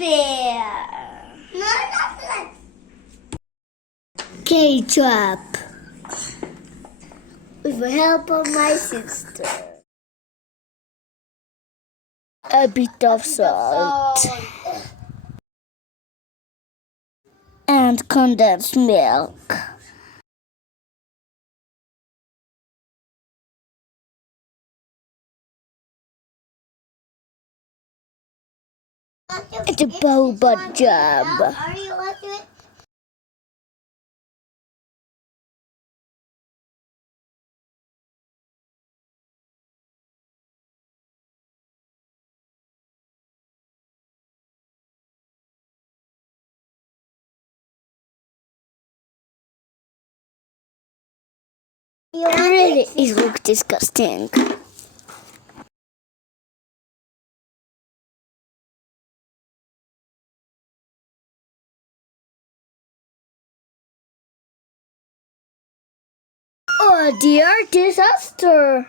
bear. No, not like Ketchup. With the help of my sister. A bit of salt. And condensed milk. It's a boba job. Are you watching it? Really, it looks disgusting. Oh dear, disaster!